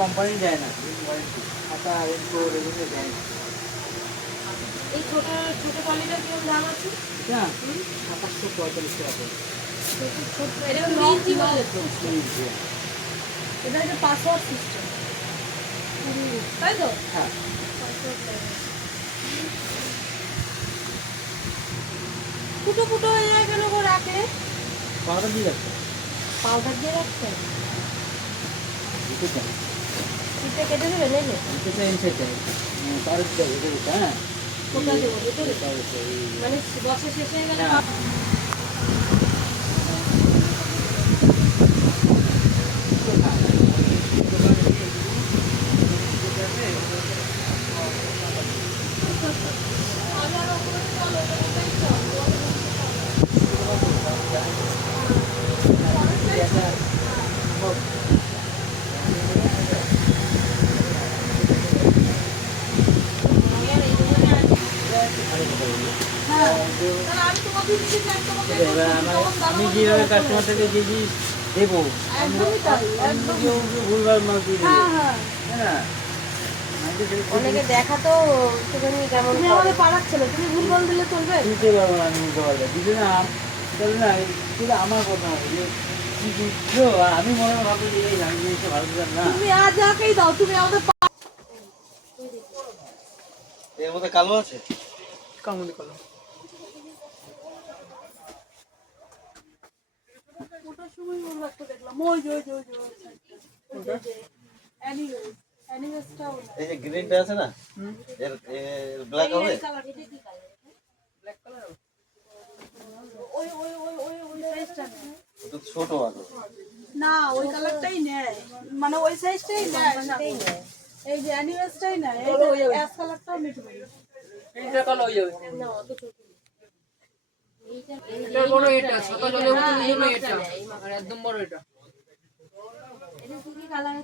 Company দেয় না warranty, খাতা রেনকো এগুলো দেয় না। এই ছোট ছোট ট্রলিটার কিরকম দাম আছে? না 2745 টাকা করে। ছোট এটা ইঞ্চি বলে তো। এটা হচ্ছে পাসওয়ার্ড সিস্টেম, তাই তো? হ্যাঁ ফুটো ফুটো হয়ে যায় কেন গো রাখে? পাউডার দিয়ে রাখতে পাউডার দিয়ে রাখছে? দিতে চাই, চিপে কেটে দেবে নেই? দিতে চাই সেটাই পাউডার দিতে হবে এটা। হ্যাঁ কোথায় দেবো? ভেতরে? মানে বছর শেষ হয়ে গেলে হ্যাঁ। হ্যাঁ, তাহলে আমি তোমাকে দিচ্ছি, আমি তোমাকে এবার আমি যেভাবে কাস্টমারটাকে যে জিনিস দেবো, একদমই তাই, একদম। কেউ ভুলভাল মাল দিয়ে দেবে, হ্যাঁ হ্যাঁ, তাই না? আমি তো সেটা অনেকে দেখা তো একটুখানি কেমন তুমি আমাদের পাড়ার ছেলে, তুমি ভুলভাল দিলে চলবে? দিতে পারবো না, আমি বলতে পারবো দিদি না, তাহলে না সেটা আমার কথা হবে যে কি দিচ্ছ, আর আমি মনে হয় ভাববো যে এই আমি জিনিসটা ভালো দিলাম না। তুমি আর যাকেই দাও, তুমি আমাদের এর মধ্যে কালো আছে, কামড়ি করো। ওটার সময় ওর একটা দেখলাম, ওই যে ওই যে ওই যে ওই সাইডটা, অ্যানিমেল, অ্যানিমেলসটাও না। এই যে গ্রিনটা আছে না, এর ব্ল্যাক হবে, এটা কি কালার? ব্ল্যাক কালার, ওই ওই ওই ওই ওই সাইজটা নেয় ওটা ছোট আছে। না, ওই কালারটাই নেয়, মানে ওই সাইজটাই নেয়, এই যে অ্যানিমেলসটাই নেয়, এই যে অ্যাশ কালারটাও নিতে পারি। এইটা কালো হয়ে যাবে। না অত ছোট না। এটা বড়, এটা সাদা জলে হচ্ছে জন্য এটা, আর একদম বড় এটা। এটা কি কালার?